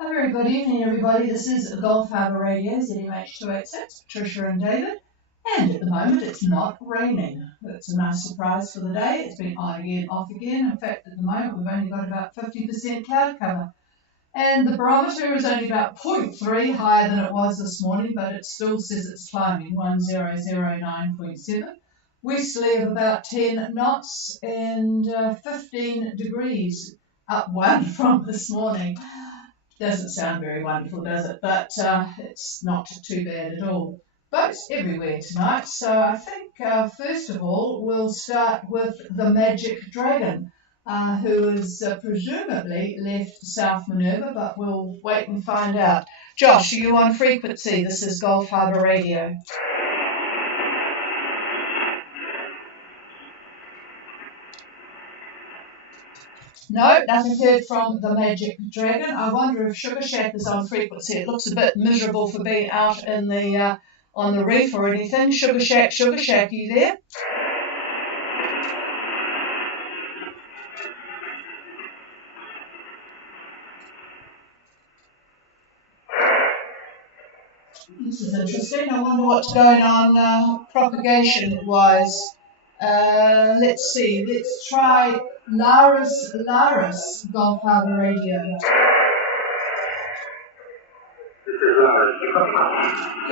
A very good evening, everybody. This is Gulf Harbour Radio, ZMH286, Patricia and David. And at the moment, it's not raining. It's a nice surprise for the day. It's been on again, off again. In fact, at the moment, we've only got about 50% cloud cover. And the barometer is only about 0.3 higher than it was this morning, but it still says it's climbing, 1009.7. Westerly of about 10 knots and 15 degrees, up one from this morning. Doesn't sound very wonderful, does it? But it's not too bad at all. Boats everywhere tonight, so I think first of all we'll start with the Magic Dragon, who is presumably left South Minerva, but we'll wait and find out. Josh, are you on frequency? This is Gulf Harbour Radio. No, nothing heard from the Magic Dragon. I wonder if Sugar Shack is on frequency. It looks a bit miserable for being out in the on the reef or anything. Sugar Shack, are you there? This is interesting. I wonder what's going on propagation-wise. Let's see. Let's try Laris, Gulf Harbour Radio.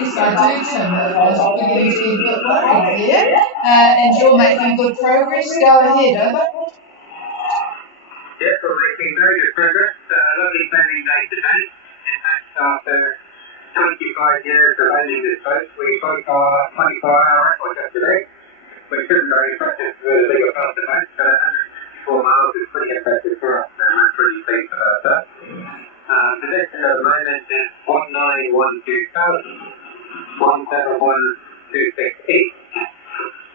Yes, I do, Tim. I was beginning to get a bit worried there. And you're making good progress. Go ahead, over. Yes, we're making very good progress. Lovely sailing day today. In fact, after 25 years of owning this boat, we broke our 24-hour record yesterday, which isn't very impressive for the bigger faster boat, but 104 miles is pretty impressive for us, and we're pretty pleased about that. Position at the moment is 1912,000, 171268.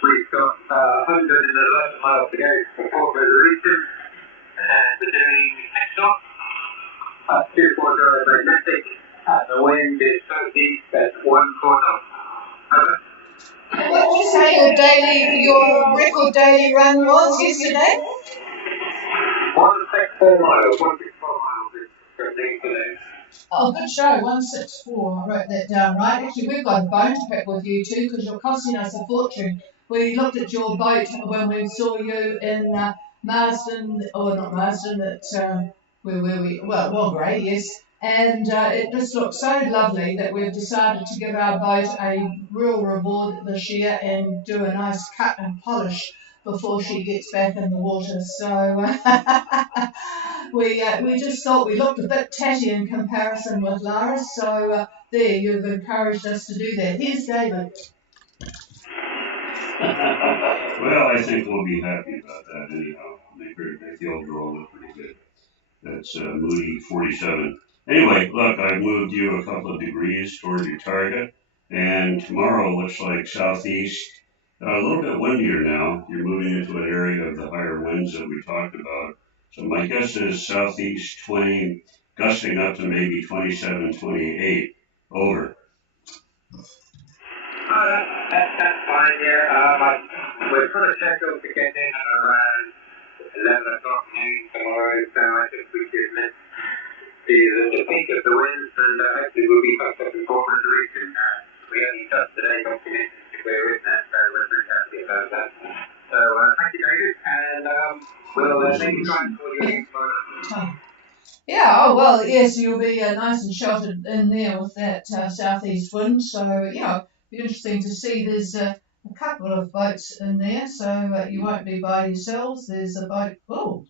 We've got 111 miles to go for port resolution, and we're doing next stop, 240 magnetic, and the wind is southeast at 1 knot. Over. What did you say your record daily run was yesterday? 164 miles, 164 miles is currently today. Oh, good show, 164. I wrote that down right. Actually, we've got a bone to pick with you too, because you're costing us a fortune. We looked at your boat when we saw you in Marsden, or not Marsden, where were we? Well, Walgrey, yes. And it just looked so lovely that we've decided to give our boat a real reward this year and do a nice cut and polish before she gets back in the water. So we just thought we looked a bit tatty in comparison with Lara. So there, you've encouraged us to do that. Here's David. Well, I think we'll be happy about that anyhow. The overall look pretty good. That's Moody 47. Anyway, look, I moved you a couple of degrees toward your target, and tomorrow looks like southeast, a little bit windier now. You're moving into an area of the higher winds that we talked about. So my guess is southeast 20, gusting up to maybe 27, 28. Over. That's fine, yeah. We're sort of scheduled to get in at around 11 o'clock noon tomorrow, so I think we should miss the peak of the winds, and hopefully we'll be back up in port resolution. We only just today got committed to clear in that, so we're pretty happy about that. So thank you, David, and we'll maybe try and call you again tomorrow. Yeah, oh well, yes, you'll be nice and sheltered in there with that southeast wind. So, you know, it'll be interesting to see. There's a couple of boats in there, so you won't be by yourselves. There's a boat, oh,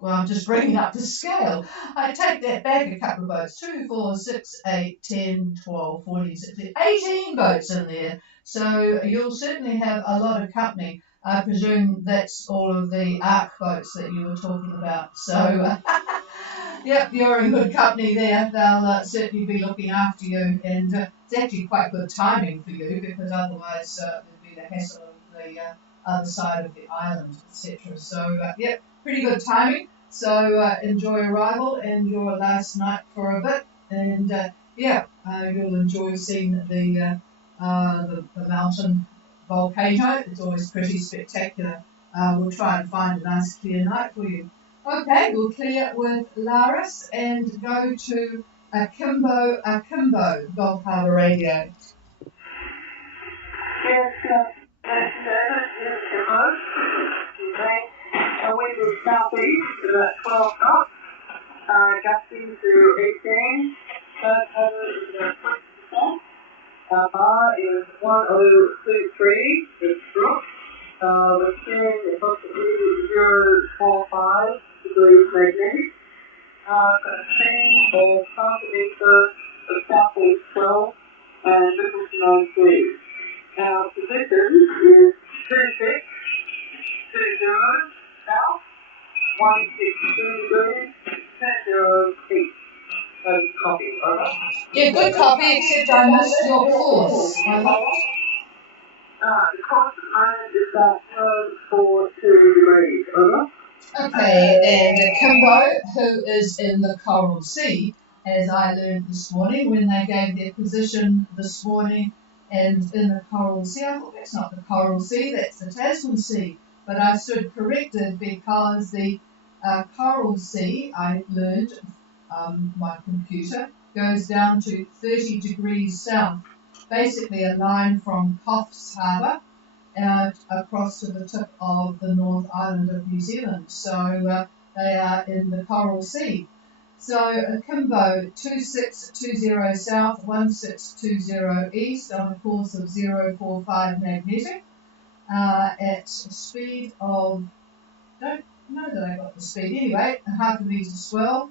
well, I'm just bringing up the scale. I take that back a couple of boats. 2, 4, 6, 8, 10, 12, 14, 16, 18 boats in there. So you'll certainly have a lot of company. I presume that's all of the ARC boats that you were talking about. So, yep, you're in good company there. They'll certainly be looking after you. And it's actually quite good timing for you, because otherwise there'd be the hassle of the other side of the island, etc. So, yep, pretty good timing. So enjoy arrival and your last night for a bit. And, you'll enjoy seeing the mountain volcano. It's always pretty spectacular. We'll try and find a nice clear night for you. Okay, we'll clear with Laris and go to Akimbo, Gulf Harbour Radio. Yes, David, is Kimbo. Okay. Wind is southeast, about 12 knots, gusting to 18. Current cover is about 20%. Bar is 1023, it's dropped. The wind is approximately 045 degrees magnetic. Steam or continental of southeast 12 and little to no breeze. Our position is 2620 south, 162 degrees, 10 east. Copy, over. Yeah, good copy, except I missed your course. The course at the moment is about 042 degrees, over. Okay, and Akimbo, who is in the Coral Sea, as I learned this morning when they gave their position this morning, and in the Coral Sea, I thought that's not the Coral Sea, that's the Tasman Sea. But I stood corrected because the Coral Sea, I learned, my computer, goes down to 30 degrees south, basically a line from Coffs Harbour across to the tip of the North Island of New Zealand. So they are in the Coral Sea. So Akimbo 2620 south, 1620 east on a course of 045 magnetic at speed of, don't know that I got the speed anyway, half a metre swell.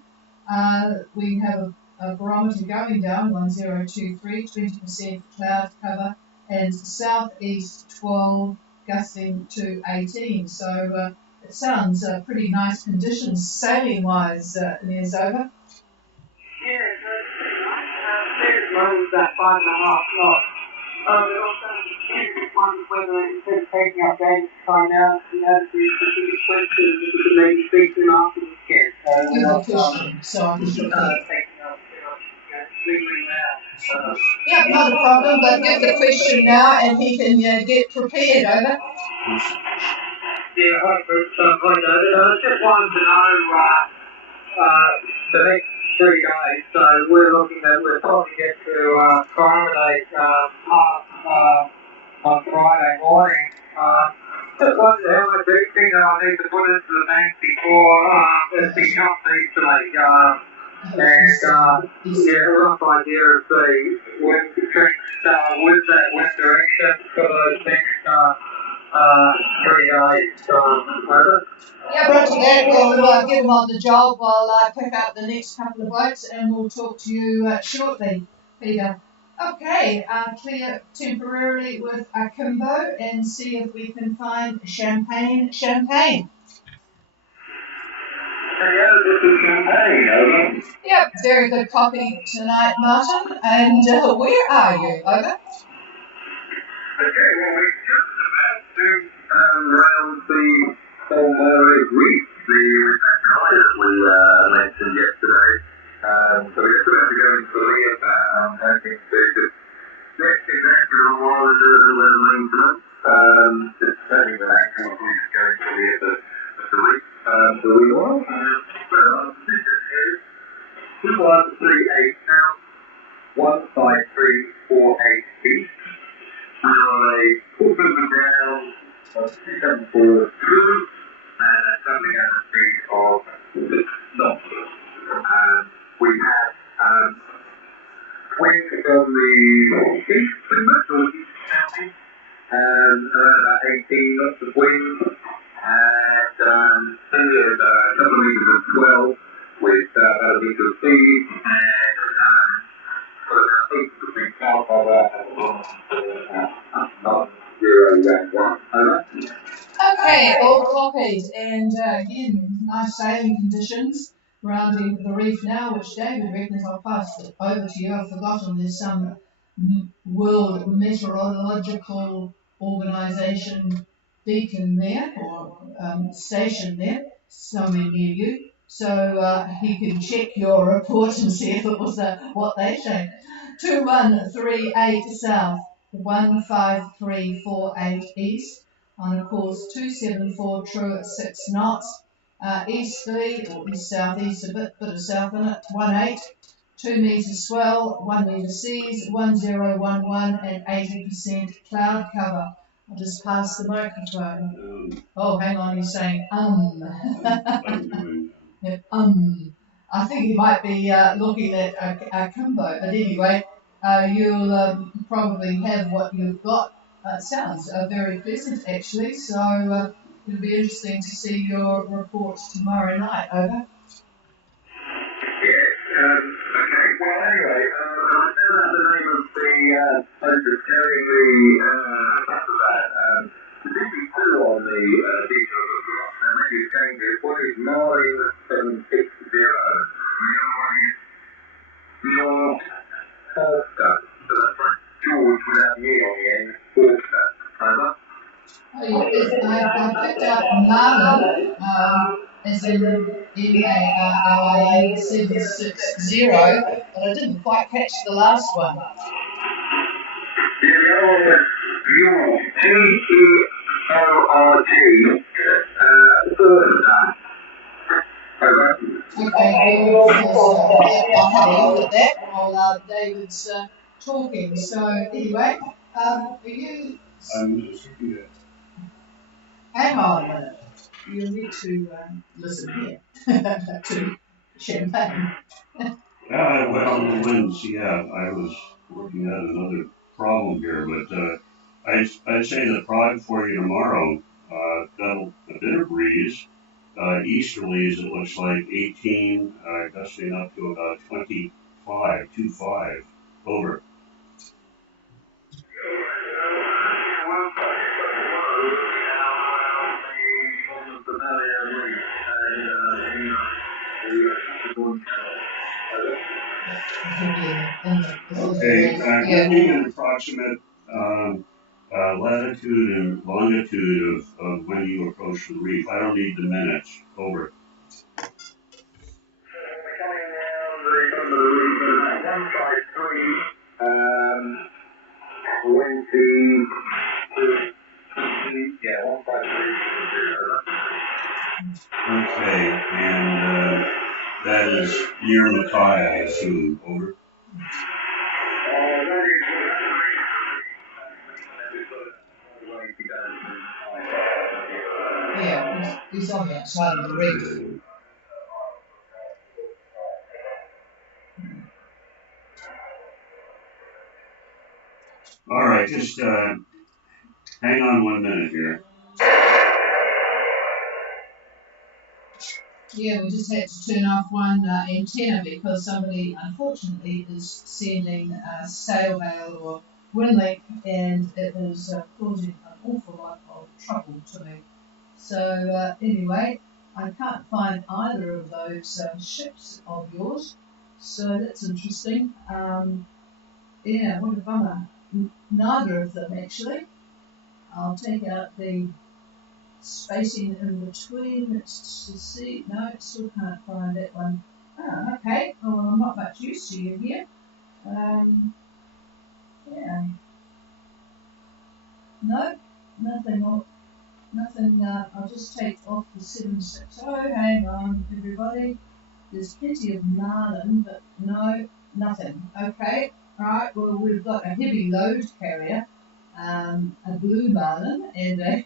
We have a barometer going down 1023, 20% cloud cover, and southeast 12 gusting to 18. So it sounds pretty nice conditions sailing wise, Liz, over. Yeah, that's pretty nice. There's one about 5.5 knots. There's also one whether instead of taking up David's time now, you know, the specific questions that you can maybe speak to him after this get. Give the question, so I can prepare. Taking up, legally now. Yeah, not a problem, but give the question now and he can get prepared, over. Yeah, hi, Chris. Hi, David. I just wanted to know the next 3 days, so we're probably get to Friday on Friday morning. Just wondered how much anything that I need to put into the bank before it becomes Easter and a rough idea of the wind strength with that wind direction for those next 3 days. Over. Yeah, roger that. We'll get him on the job while I pick up the next couple of boats and we'll talk to you shortly, Peter. Okay, clear temporarily with Akimbo and see if we can find champagne. Yeah, this is Champagne, over. Yep, very good copy tonight, Martin. And where are you, over? Okay, well, we're just about to round the Harbour Reef, the eye that we mentioned yesterday. So we're just about to go into the lee of that. I'm hoping to just get exactly on while we're doing a little maintenance. Just setting the action of who's going to the lee of the reef. So we will. So our position is 2138 south, 15348 east. We are a quarter of the ground of 2742 and coming at a speed of 6 knots. We have wind from the east, pretty much, northeast county, around about 18 knots of wind, and there's a couple of meters of swell with about a meter of speed, and for about 8% south of not 011. Over. Okay, all copied. And again, nice sailing conditions rounding the reef now, which David reckons I'll pass it over to you. I've forgotten there's some World Meteorological Organization beacon there, or station there, somewhere near you. So he can check your report and see if it was what they say. 2138 south, 15348 east, on a course 274 true at 6 knots. Easterly, or east southeast, a bit of south in it, 18. 2 metres swell, 1 metre seas, 1011 and 80% cloud cover. I'll just pass the microphone. Oh, hang on, he's saying I think he might be looking at a Kimbo, but anyway, you'll probably have what you've got. It sounds very pleasant, actually, so it'll be interesting to see your reports tomorrow night. Over. Yes, okay. Well, anyway, I found out the name of the boat that's carrying the that. There should be two on the details of the lot, and maybe change it. One is Marlin 760, the other one is North Forster. So that's like George without the E on the end, Forster. Over. I picked up Marlin, as in MARLIN 760, but I didn't quite catch the last one. Yeah, the other one was George, T-E-O-R-G, Forster. Over. Okay, I'll have a look at that while David's talking. So anyway, are you... Hang on a minute. You need to listen here to champagne. Well, the winds, I was working out another problem here, but I'd say the prod for you tomorrow, got a bit of breeze. Easterlies, it looks like 18, gusting up to about 25, 25. Over. Okay, give me an approximate latitude and longitude of when you approach the reef. I don't need the minutes. Over. Okay, and that is near Mackay, I assume. Over. Yeah, he's on the outside of the reef. All right, just hang on 1 minute here. Yeah, we just had to turn off one antenna because somebody, unfortunately, is sending sail mail or wind link, and it is causing an awful lot of trouble to me. So anyway, I can't find either of those ships of yours, so that's interesting. Yeah, what a bummer. Neither of them, actually. I'll take out the spacing in between. Let's just see. No, still can't find that one. Oh, okay. Oh, well, I'm not much used to you here. Yeah. No, nothing. Nothing. I'll just take off the 760. Hang on, everybody. There's plenty of marlin, but no, nothing. Okay. All right. Well, we've got a heavy load carrier. A blue marlin and a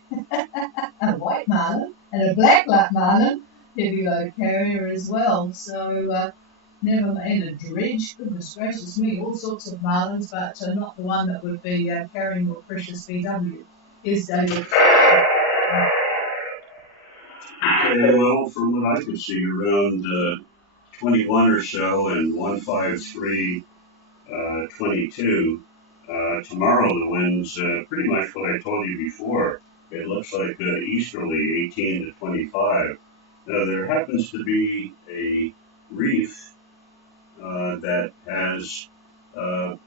white marlin and a black marlin heavy load carrier as well. So never made a dredge. Goodness gracious me, all sorts of marlins, but not the one that would be carrying your precious VW. Here's David. Okay, well, from what I could see, around 21 or so and 153, 22. Tomorrow the wind's pretty much what I told you before. It looks like easterly 18 to 25. Now there happens to be a reef that has a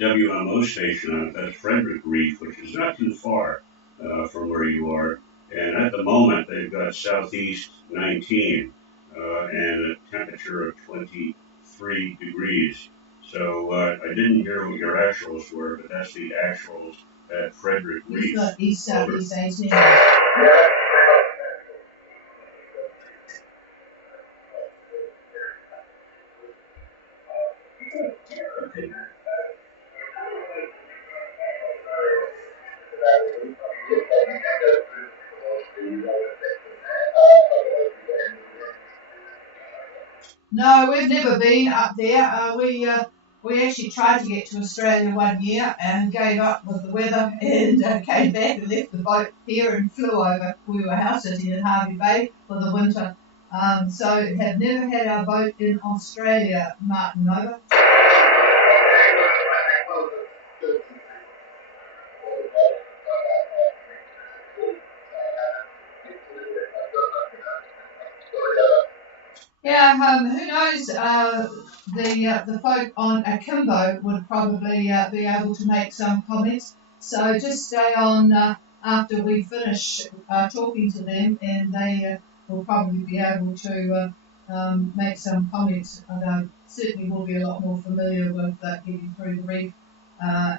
WMO station on it. That's Frederick Reef, which is not too far from where you are. And at the moment they've got southeast 19 and a temperature of 23 degrees. So I didn't hear what your actuals were, but that's the actuals at Frederick Reef. He's got east, southeast 18. No, we've never been up there. We actually tried to get to Australia one year and gave up with the weather and came back and left the boat here and flew over. We were house sitting in Harvey Bay for the winter. So have never had our boat in Australia, Martin, over. Yeah, who knows? The folk on Akimbo would probably be able to make some comments. So just stay on after we finish talking to them, and they will probably be able to make some comments. And certainly will be a lot more familiar with getting through the reef uh,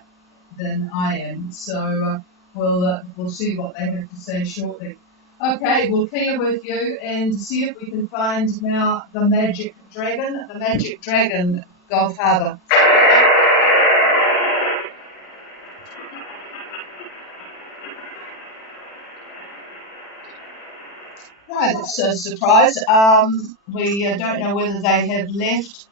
than I am. So we'll see what they have to say shortly. Okay, we'll key with you and see if we can find now the Magic Dragon, Gulf Harbour. Right, that's a surprise. We don't know whether they have left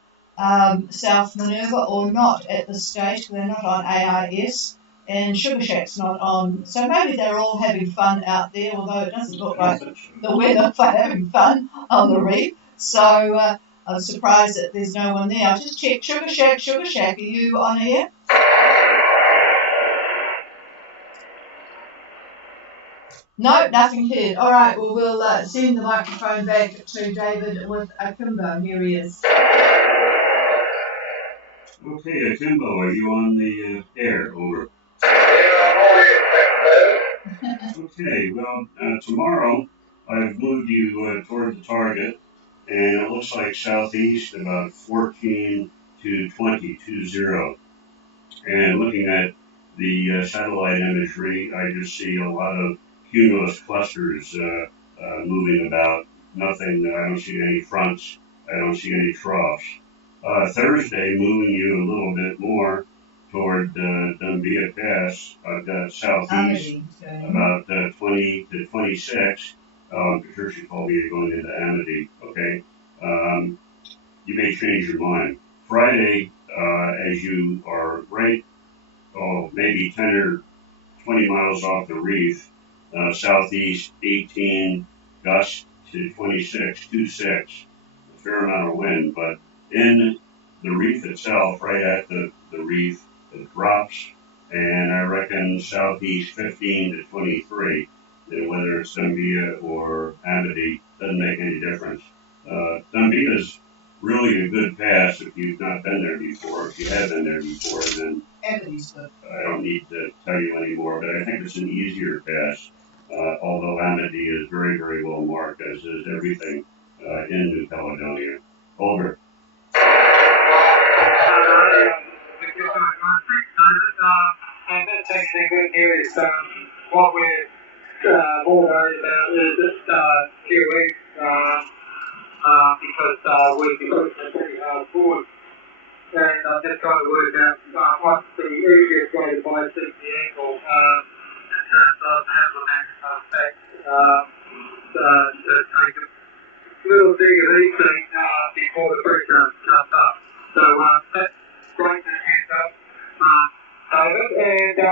South Minerva or not at this stage. They're not on AIS, and Sugar Shack's not on. So maybe they're all having fun out there, although it doesn't look like the weather for having fun on the reef. So I'm surprised that there's no one there. I'll just check Sugar Shack, are you on here? No, nothing here. All right, well, we'll send the microphone back to David with Akimbo. Here he is. Okay, Akimbo, are you on the air? Over. Okay, well, tomorrow I've moved you toward the target, and it looks like southeast about 14 to 20. And looking at the satellite imagery, I just see a lot of cumulus clusters moving about. Nothing, I don't see any fronts, I don't see any troughs. Thursday, moving you a little bit more toward Dumbia Pass. I've got southeast about 20 to 26. Patricia told me you're going into Amity. Okay. You may change your mind. Friday, as you are right, maybe 10 or 20 miles off the reef, southeast 18 gusts to 26, 26. A fair amount of wind, but in the reef itself, right at the reef, it drops, and I reckon southeast 15 to 23. And whether it's Dumbia or Amity, doesn't make any difference. Dumbia is really a good pass if you've not been there before. If you have been there before, then Amity's good. I don't need to tell you anymore, but I think it's an easier pass, although Amity is very, very well marked, as is everything in New Caledonia. Over. And that's actually good news. What we're more worried about is this few weeks because we've been pushing a pretty hard forward. And I'm just trying to work out what's the easiest way to bisect the angle in terms of having an effect to take a little dig of each thing before the pressure comes up. So that's great to hand up, David. And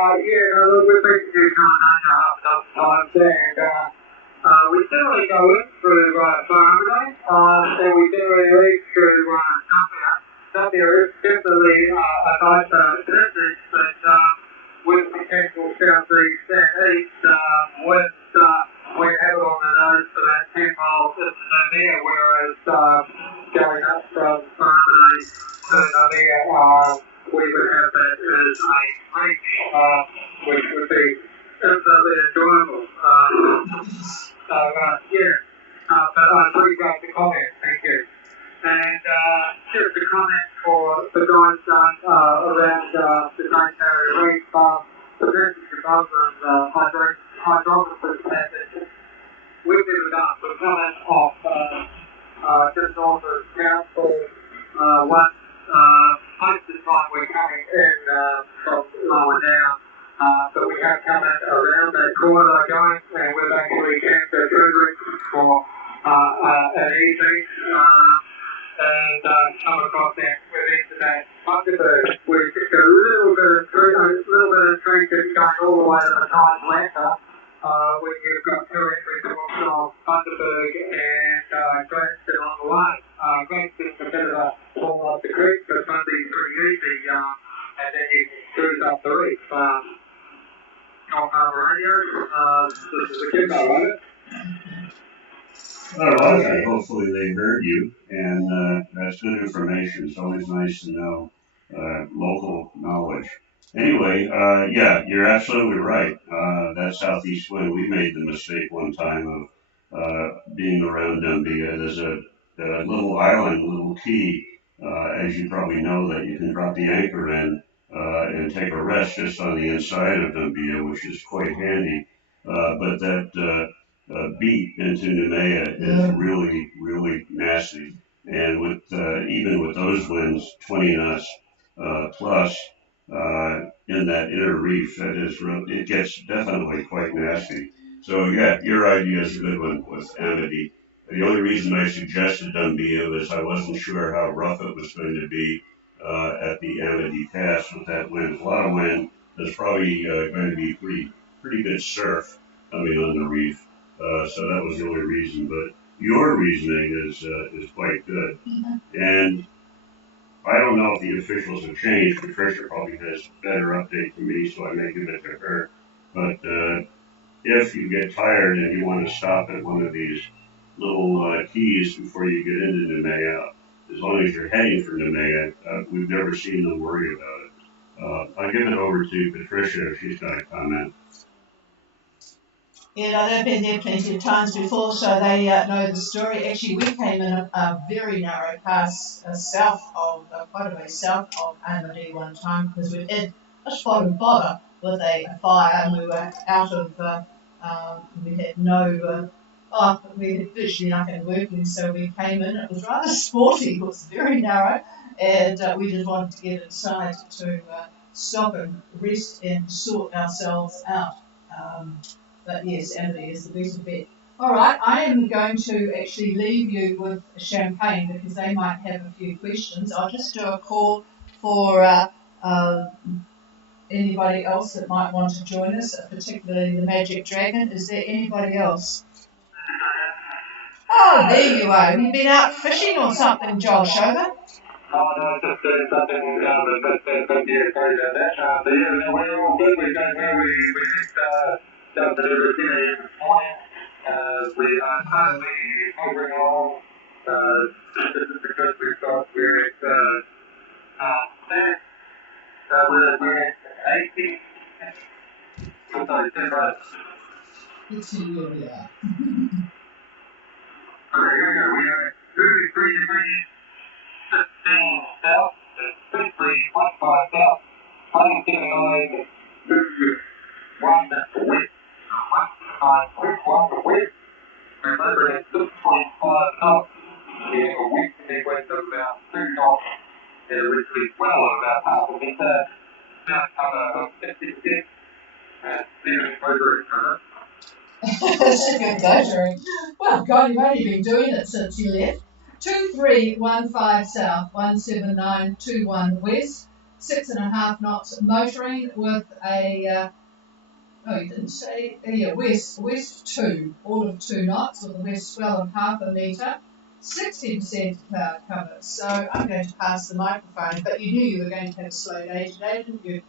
we've been to Caledonia half a dozen times, and we generally go in through Farmington, and we generally leave through Dumbia. Dumbia is definitely a nice advantage, but with potential southeast and east winds, we have it on the nose for that 10 miles into Namia, whereas going up from Farmington to Namia, we would have that as a reach, which would be absolutely enjoyable. But I appreciate the comment, thank you. And just a comment for the guys going around the Great Barrier Reef, the percentage of Muslims, hydrographers have it. We've never done it. We've done it off just north of Council once. Most of the time we're coming in from lower down, but we have come in around that corridor going, and we've actually camped at Frederick for an evening. and come across that within today. Bundaberg, we're just a little bit of treated going all the way to the Nine Latter, when you've got two entry points of Bundaberg and Gladstone on the way. Gladstone's a bit of a fall off the creek, but Bundy's pretty easy, and then you can cruise up the reef. On Harbour Radio, this is the Kimbo, right? Oh, okay. Hopefully they heard you, and that's good information. It's always nice to know local knowledge. Anyway, yeah, you're absolutely right. That southeast wind, we made the mistake one time of being around Dumbia. There's a little island, a little key, as you probably know, that you can drop the anchor in and take a rest just on the inside of Dumbia, which is quite handy. But that beat into Nemea is really, really nasty. And with even with those winds, 20 knots plus in that inner reef, it gets definitely quite nasty. So yeah, your idea is a good one with Amity. The only reason I suggested Dumbia was I wasn't sure how rough it was going to be at the Amity Pass with that wind. A lot of wind. There's probably going to be pretty good surf coming on the reef. So that was the only reason. But your reasoning is quite good. And I don't know if the officials have changed. Patricia probably has a better update than me, so I may give it to her. But if you get tired and you want to stop at one of these little keys before you get into Nemea, as long as you're heading for Nemea, we've never seen them worry about it. I'll give it over to Patricia if she's got a comment. Yeah, no, they've been there plenty of times before, so they know the story. Actually, we came in a very narrow pass quite a way south of Amity one time because we had a spot of bother with a fire and we were out of, we had we had virtually nothing working, so we came in. It was rather sporty, it was very narrow, and we just wanted to get inside to stop and rest and sort ourselves out. But yes, Amity is the better bet. All right, I am going to actually leave you with Champagne because they might have a few questions. I'll just do a call for anybody else that might want to join us, particularly the Magic Dragon. Is there anybody else? Oh, there you are. Have you been out fishing or something, Joel Shover? Oh, no, just doing something, but yeah, sorry about that. But yeah, we're all good. We just jumped into the city this morning. We are currently hovering along, this is because we've got, we're at, there, we're at 80, sorry, 10 minutes. Let's see where we are. Okay, here we go. We are at 33 degrees, 15 south, 53.5 south, 27 one west, one west, remember at 6.5 knots, we have a westerly wind of about 2 knots, which is well about half a metre, now cover of 50%, and steering motoring current. That's a good motoring. Well, God, you've only been doing it since you left. 2315 south, 17921 west, 6.5 knots motoring with a you didn't say, west 2, all of 2 knots with a west swell of half a metre, 60% cloud cover. So I'm going to pass the microphone, but you knew you were going to have a slow day today, didn't you?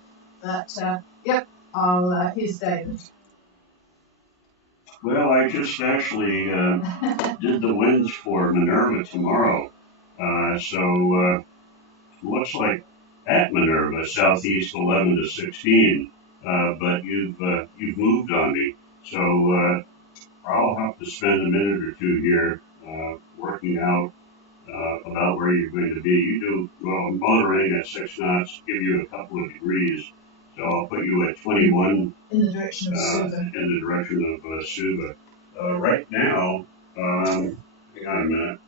But, yep, here's David. Well, I just actually did the winds for Minerva tomorrow. So looks like at Minerva, southeast 11 to 16. But you've moved on me. So I'll have to spend a minute or two here working out about where you're going to be. You do well motoring at 6 knots, give you a couple of degrees. So I'll put you at 21 in the direction of Suva. In the direction of Suva. Right now, hang on a minute.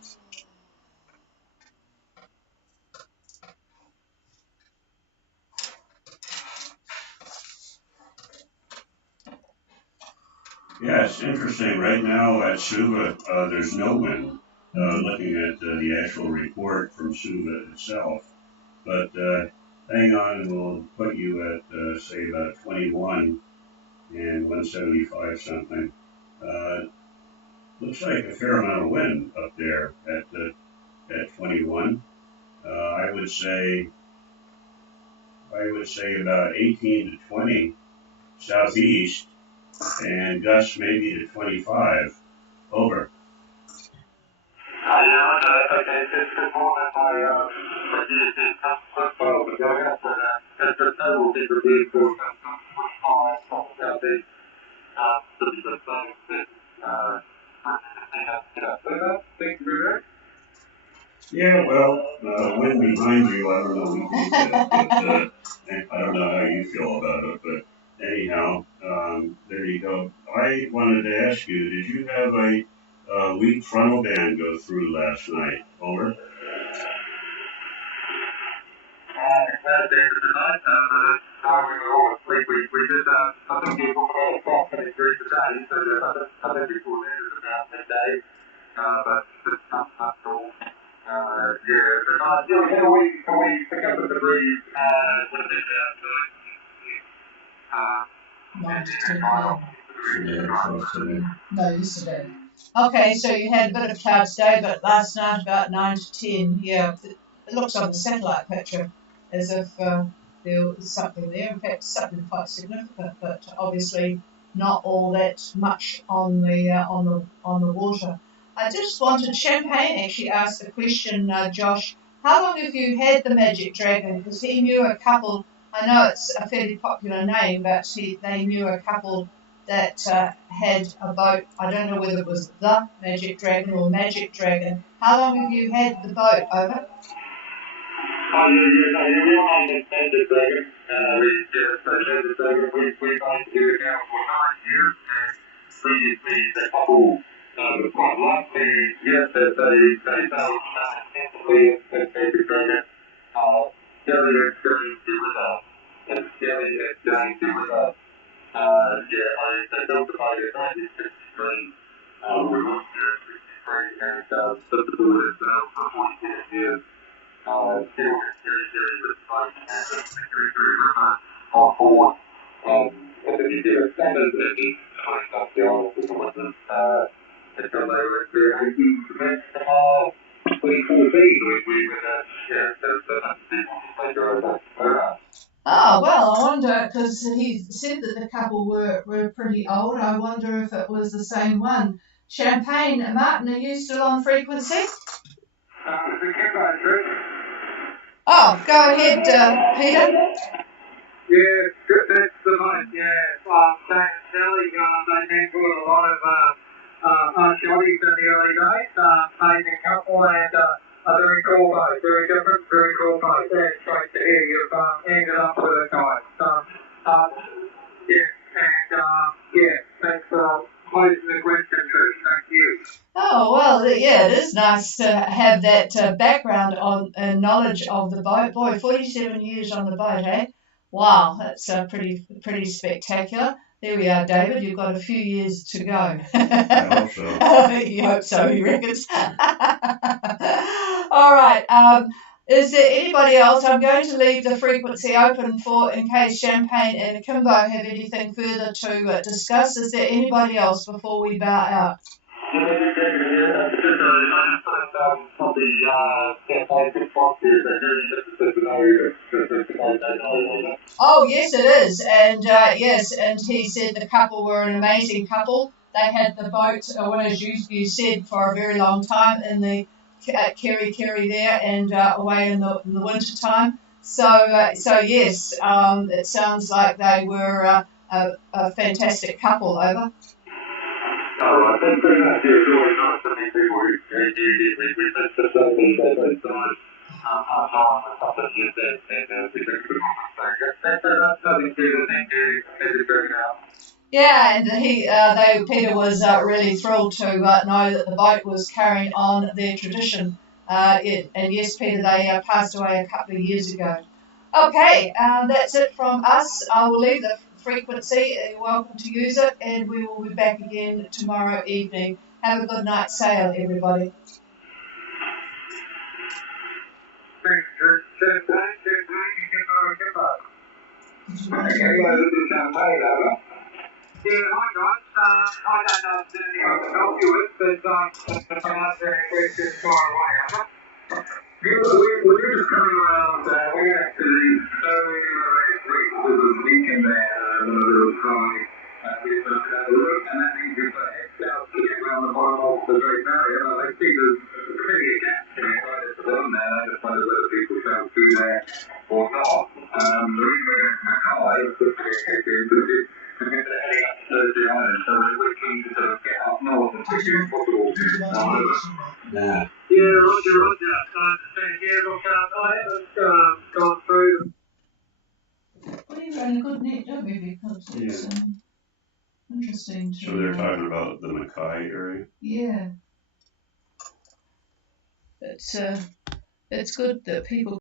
Yeah, it's interesting. Right now at Suva, there's no wind. looking at the actual report from Suva itself. But hang on, and we'll put you at, say, about 21 and 175 something. Uh, Looks like a fair amount of wind up there at 21. I would say about 18 to 20 southeast, and gusts maybe to 25. Over. Yeah, okay, it's more than my football, but going up for that. It's a total different vehicle from Southeast. Pretty good thing. Thank you very much. Yeah, well, wind behind you, I don't know what you did, but I don't know how you feel about it, but anyhow, there you go. I wanted to ask you, did you have a weak frontal band go through last night? Over. We did I think we were all today, so I think we pulled in at about midday, but it's not cool. Yeah, but can we pick up the debris, when it is 9 to 10 p.m. Today. No, yesterday. Okay, so you had a bit of clouds today, but last night about 9 to 10. Yeah, it looks on the satellite picture as if there was something there. In fact, something quite significant, but obviously not all that much on the water. I just wanted Champagne actually asked the question, Josh. How long have you had the Magic Dragon? Because he knew a couple. I know it's a fairly popular name, but they knew a couple that had a boat. I don't know whether it was the Magic Dragon or Magic Dragon. How long have you had the boat? Over. we all understand the dragon. We just said the dragon. We've gone to it now for 9 years, and previously the couple was quite likely, yes, that they felt intensively and the dragon. Kelly is going to be with us, and Kelly is going to be with us. They built the boat in 1963. We moved here in 63, and put the boat in for 47 years. Still very good fun and very on board. And then you do a standard and you find out the oil with the weapons until they were at the 2014 we were Oh, well, I wonder, because he said that the couple were pretty old. I wonder if it was the same one. Champagne, Martin, are you still on frequency? Oh, go ahead, Peter. Yeah, good. That's the one. Yeah, Sally, they mentored a lot of shorties in the early days. Amazing couple and a very cool boat, very different, very cool boat. That's great to hear you've ended up with it, guys. Thanks for posing the question, Trish. Thank you. Oh, well, yeah, it is nice to have that background on knowledge of the boat. Boy, 47 years on the boat, eh? Wow, that's pretty spectacular. There we are, David. You've got a few years to go. I hope so. You hope so, he reckons. All right. Is there anybody else? I'm going to leave the frequency open for in case Champagne and Kimbo have anything further to discuss. Is there anybody else before we bow out? Oh, yes, it is. And yes, and he said the couple were an amazing couple. They had the boat, well, as you said, for a very long time in the Kerry there and away in the winter time. So yes, it sounds like they were a fantastic couple. Over. I think pretty much it's always nice to meet people who we met the surfing that time. On a couple of years and we took the that's nothing to thank you. It's very now. Yeah, and Peter was really thrilled to know that the boat was carrying on their tradition. And yes, Peter, they passed away a couple of years ago. Okay, that's it from us. I will leave the frequency. You're welcome to use it, and we will be back again tomorrow evening. Have a good night's sail, everybody. Did you want Okay, something? well, this is champagne, over. Yeah, hi guys. I don't know if there's anything I can help you with, but I'm answering any questions far away, over. Yeah, we're just coming around. We actually for the weekend there, a little try. We've had a look, and that means we've got to head south to get around the bottom of the Great Barrier. I see there's plenty of gaps in it right at the bottom there. I just wonder whether people travel through there or not. The reason we're going to Mackay is because we're heading up to Thursday Island, so we're keen to sort of get up north as quickly as possible. Did you want to hear this or not? Nah. Yeah, Roger. Yeah, look, I haven't gone through. Well, you've got a good net, don't we? Because it's interesting to. So they're talking about the Mackay area? Yeah. It's good that people